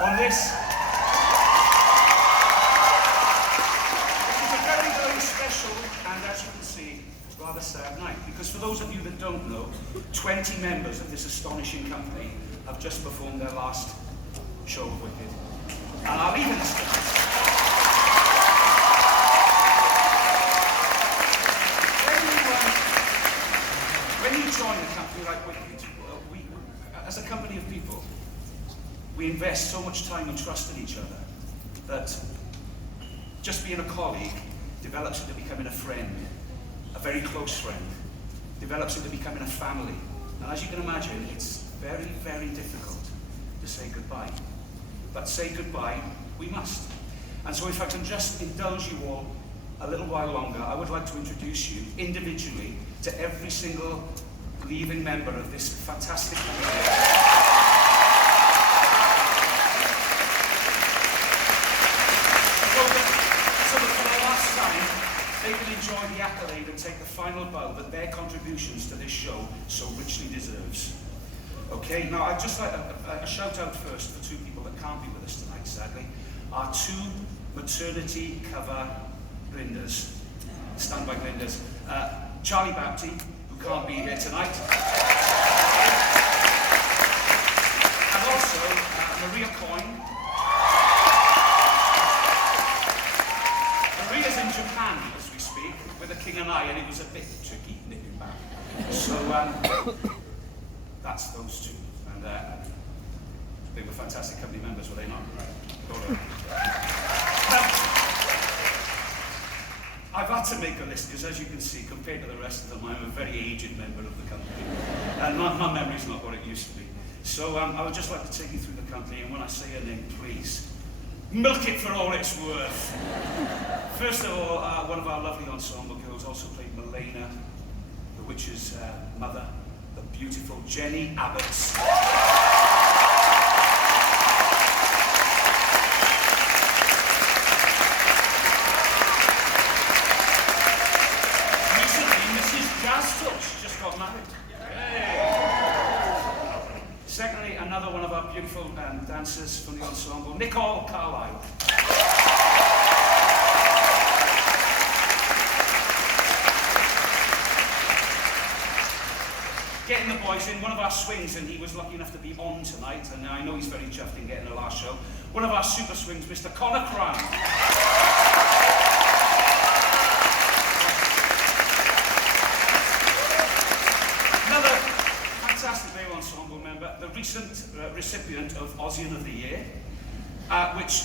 on this. It is a very, very special and, as you can see, rather sad night, because for those of you that don't know, 20 members of this astonishing company have just performed their last show of Wicked. And I'll even when you join a company like Wicked, we, as a company of people, we invest so much time and trust in each other that just being a colleague develops into becoming a friend, a very close friend, develops into becoming a family. And as you can imagine, it's very, very difficult to say goodbye. But say goodbye, we must. And so if I can just indulge you all a little while longer, I would like to introduce you individually to every single leaving member of this fantastic company. They can enjoy the accolade and take the final bow that their contributions to this show so richly deserves. Okay, now I'd just like a shout out first for two people that can't be with us tonight, sadly. Our two maternity cover Glinders, standby Glinders. Charlie Bapty, who can't be here tonight. And also Maria Coyne. Maria's in Japan as we speak, with the King and I, and it was a bit tricky nipping back. So that's those two. And they were fantastic company members, were they not? I've had to make a list, because as you can see, compared to the rest of them, I'm a very aged member of the company. And my memory's not what it used to be. So I would just like to take you through the company, and when I say your name, please, milk it for all it's worth. First of all, one of our lovely ensemble girls also played Melena, the witch's mother, the beautiful Jenny Abbott's. Recently, Mrs. Jazz Touch just got married. Secondly, another one of our beautiful dancers from the ensemble, Nicole Carlisle. Getting the boys in, one of our swings, and he was lucky enough to be on tonight, and I know he's very chuffed in getting the last show. One of our super swings, Mr. Connor Crown. Another fantastic male ensemble member, the recent recipient of Aussian of the Year, which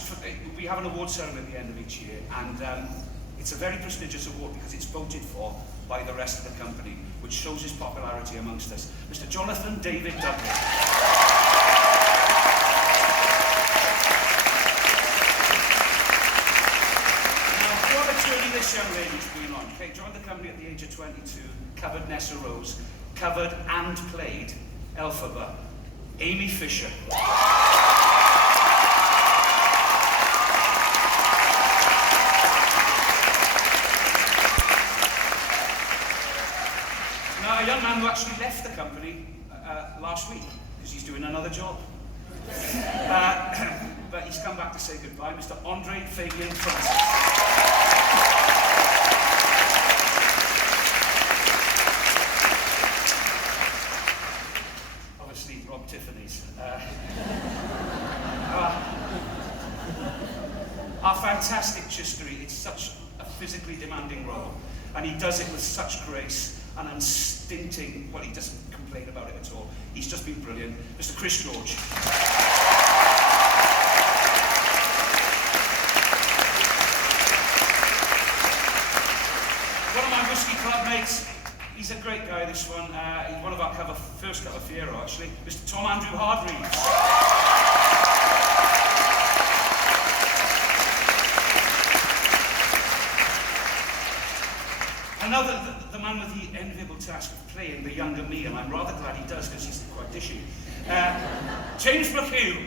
we have an award ceremony at the end of each year, and it's a very prestigious award because it's voted for by the rest of the company, which shows his popularity amongst us. Mr. Jonathan David Douglas. Now, what a journey this young lady's been on. Okay, joined the company at the age of 22, covered Nessa Rose, covered and played Elphaba, Amy Fisher. A young man who actually left the company last week because he's doing another job. But he's come back to say goodbye, Mr. Andre Fabian Francis. Obviously, Rob Tiffany's. Our fantastic Chistery. It's such a physically demanding role, and he does it with such grace and unstinting, well, he doesn't complain about it at all. He's just been brilliant. Mr. Chris George. One of my whiskey club mates, he's a great guy, this one. He's one of our first cover, Fearn, actually. Mr. Tom Andrew Hardreeves. Another, the man with the enviable task of playing the younger me, and I'm rather glad he does because he's quite dishy. James McHugh.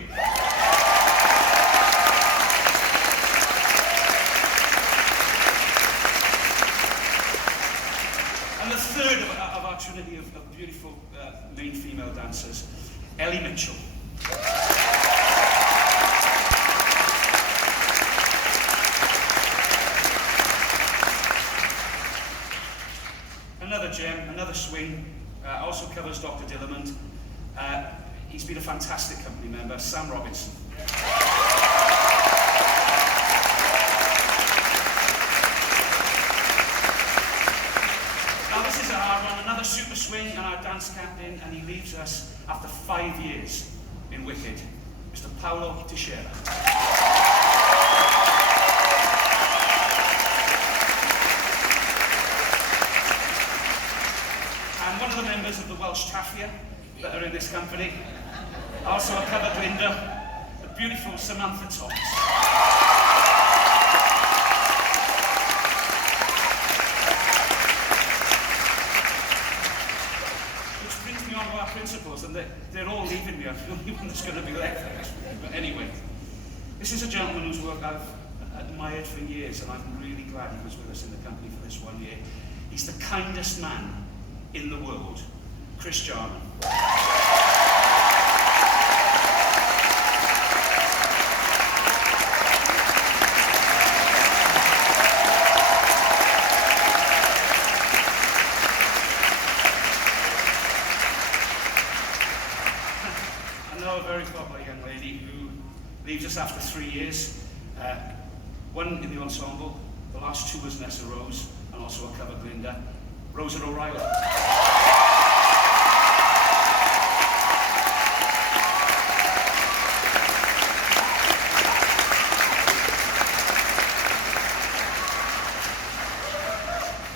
And the third of our trinity of beautiful main female dancers, Ellie Mitchell. gem, another swing, also covers Dr. Dillamond. He's been a fantastic company member, Sam Robinson. Now this is a hard one, another super swing and our dance captain, and he leaves us after 5 years in Wicked, Mr. Paolo Teixeira. One of the members of the Welsh Tafia that are in this company. Also a cover Glinda, the beautiful Samantha Thomas. Which brings me on to our principals, and they're all leaving me. I'm the only one that's going to be left. But anyway, this is a gentleman whose work I've admired for years, and I'm really glad he was with us in the company for this 1 year. He's the kindest man in the world, Chris Jarman. Another very popular young lady who leaves us after 3 years. One in the ensemble, the last 2 was Nessa Rose, and also a cover Glinda, Rosa O'Reilly.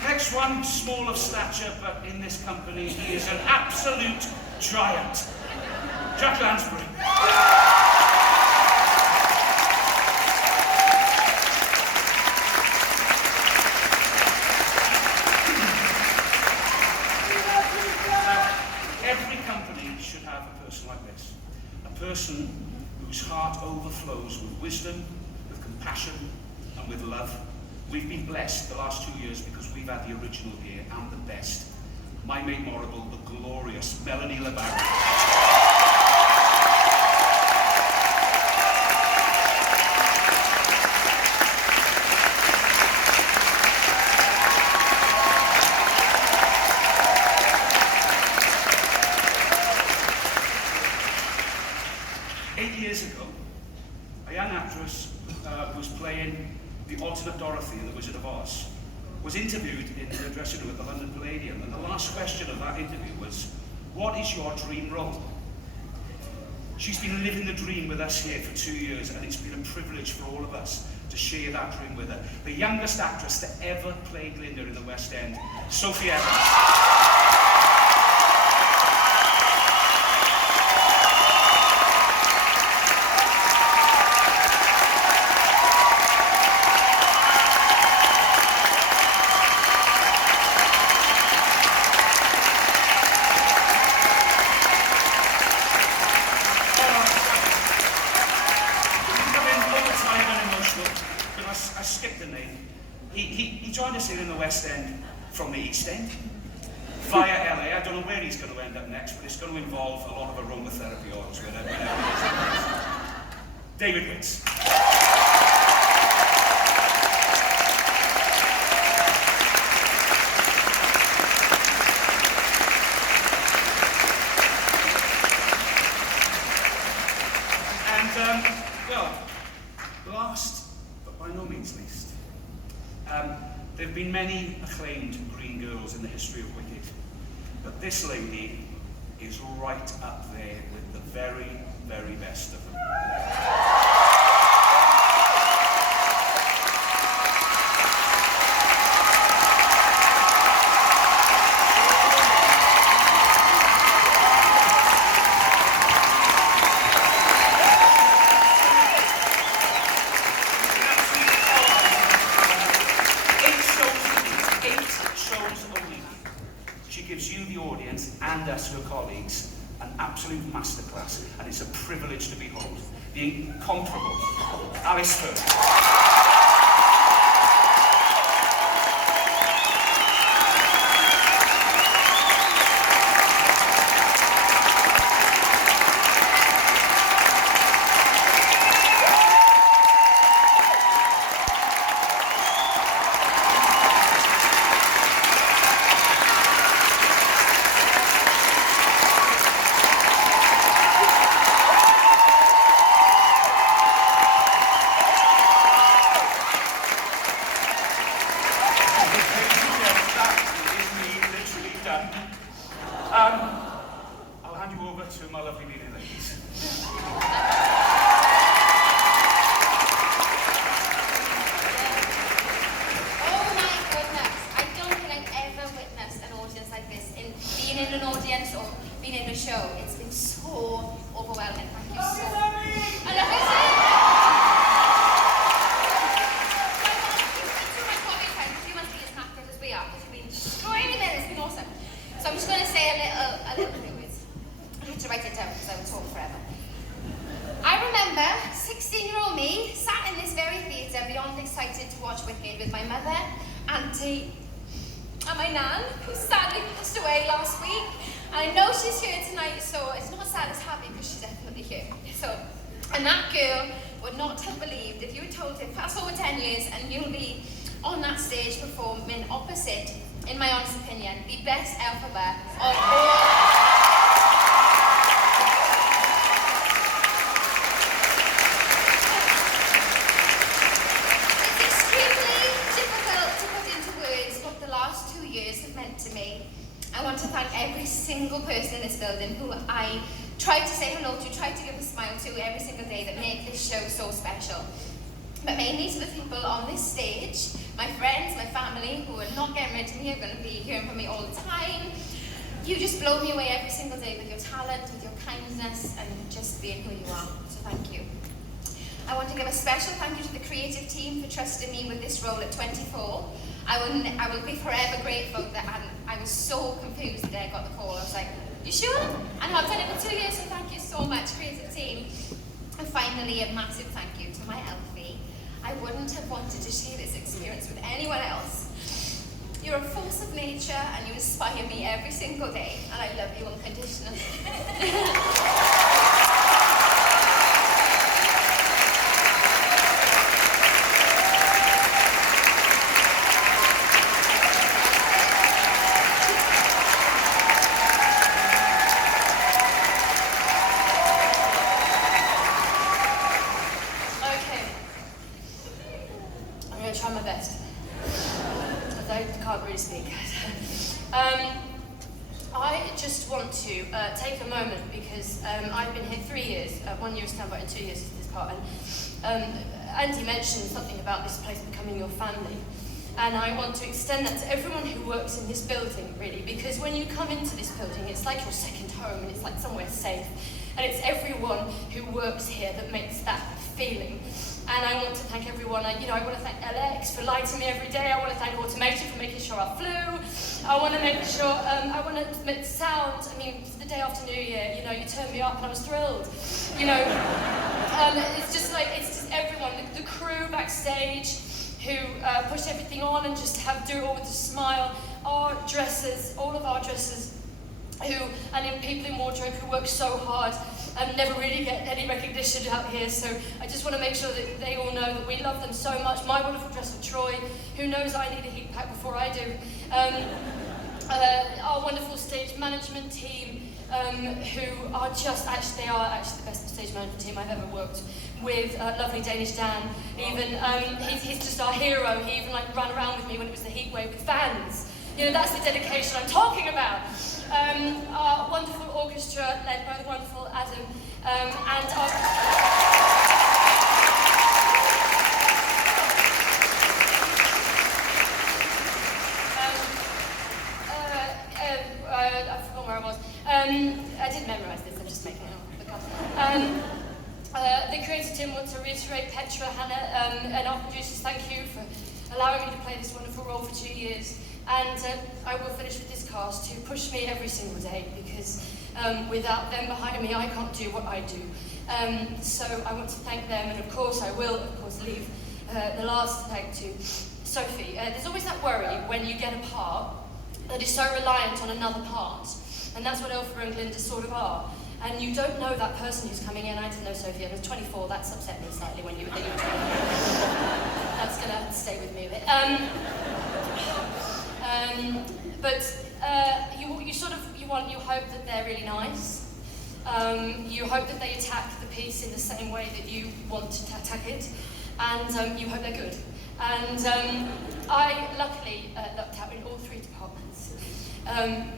Next one, small of stature, but in this company he is an absolute giant. Jack Lansbury. A person whose heart overflows with wisdom, with compassion, and with love. We've been blessed the last 2 years because we've had the original here and the best. My memorable, the glorious Melanie LeBarry. 8 years ago, a young actress who was playing the alternate Dorothy in The Wizard of Oz was interviewed in the dressing room at the London Palladium, and the last question of that interview was, "What is your dream role?" She's been living the dream with us here for 2 years, and it's been a privilege for all of us to share that dream with her. The youngest actress to ever play Glinda in the West End, Sophie Evans. He joined us here in the West End from the East End, via LA. I don't know where he's going to end up next, but it's going to involve a lot of aromatherapy oils, wherever it is. David Witts. And, well, last, but by no means least, there have been many acclaimed green girls in the history of Wicked, but this lady is right up there with the very, very best of them. And us, her colleagues, an absolute masterclass, and it's a privilege to behold the incomparable Alice Fearn. beyond excited to watch Wicked with my mother, auntie, and my nan, who sadly passed away last week. And I know she's here tonight, so it's not sad as happy because she's definitely here. And that girl would not have believed if you had told her, fast forward 10 years and you'll be on that stage performing opposite, in my honest opinion, the best alphabet of all. To me. I want to thank every single person in this building who I tried to say hello to, tried to give a smile to every single day that make this show so special. But mainly to the people on this stage, my friends, my family, who are not getting rid of me, are going to be hearing from me all the time. You just blow me away every single day with your talent, with your kindness, and just being who you are. So thank you. I want to give a special thank you to the creative team for trusting me with this role at 24. I will be forever grateful that I was so confused the day I got the call. I was like, you sure? And I've done it for 2 years, so thank you so much, creative team. And finally, a massive thank you to my Elfie. I wouldn't have wanted to share this experience with anyone else. You're a force of nature and you inspire me every single day, and I love you unconditionally. I just want to take a moment because I've been here 3 years, 1 year as standby and 2 years as this part, and Andy mentioned something about this place becoming your family, and I want to extend that to everyone who works in this building, really, because when you come into this building, it's like your second home, and it's like somewhere safe, and it's everyone who works here that makes that feeling. And I want to thank everyone. I want to thank LX for lighting me every day. I want to thank Automation for making sure I flew. I want to make sure, I want to make sound. I mean, the day after New Year, you turned me up and I was thrilled. It's just everyone, the crew backstage who push everything on and just do it all with a smile. Our dressers, all of our dressers, and people in wardrobe who work so hard and never really get any recognition out here, so I just want to make sure that they all know that we love them so much. My wonderful dresser Troy, who knows I need a heat pack before I do. Our wonderful stage management team, who are actually the best stage management team I've ever worked with. Lovely Danish Dan, even he's just our hero. He even ran around with me when it was the heat wave with fans. That's the dedication I'm talking about. Our wonderful orchestra led by the wonderful Adam, and our... I forgot where I was. I didn't memorise this, I'm just making it up. The creative team want to reiterate Petra, Hannah, and our producers, thank you for allowing me to play this wonderful role for 2 years. And I will finish with this cast who push me every single day because without them behind me, I can't do what I do. So I want to thank them, and of course I will, leave the last thank to Sophie. There's always that worry when you get a part that is so reliant on another part, and that's what Elfa and Glinda sort of are. And you don't know that person who's coming in. I didn't know Sophie. I was 24. That's upset me slightly when you were 24. That's going to stay with me a bit. You hope that they're really nice. You hope that they attack the piece in the same way that you want to attack it, and you hope they're good. And I luckily lucked out in all 3 departments.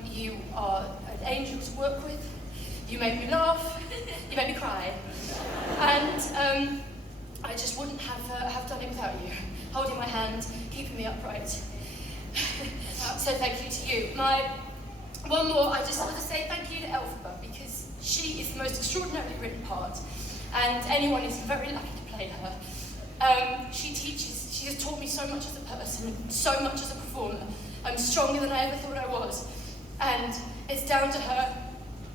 You are an angel to work with. You make me laugh. You make me cry. And I just wouldn't have done it without you, holding my hand, keeping me upright. So thank you to you. One more, I just want to say thank you to Elphaba, because she is the most extraordinarily written part, and anyone is very lucky to play her. She has taught me so much as a person, so much as a performer. I'm stronger than I ever thought I was, and it's down to her.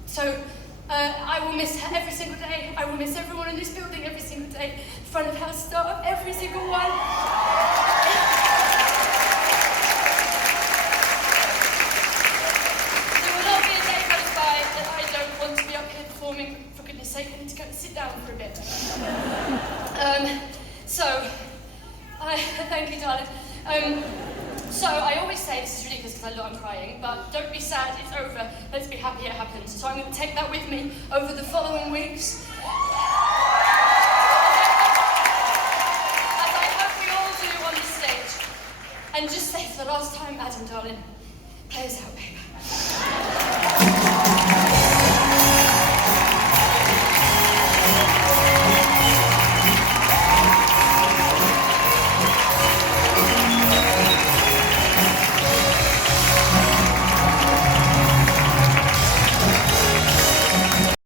So I will miss her every single day. I will miss everyone in this building every single day. front of house start of every single one. There will not be a day goes by that I don't want to be up here performing. For goodness sake, I need to go and sit down for a bit. Thank you, darling. So I always say, this is ridiculous because I know I'm crying, but don't be sad, it's over. Let's be happy it happened. So I'm going to take that with me over the following weeks. As I hope we all do on this stage. And just say for the last time, Adam, darling, play us out.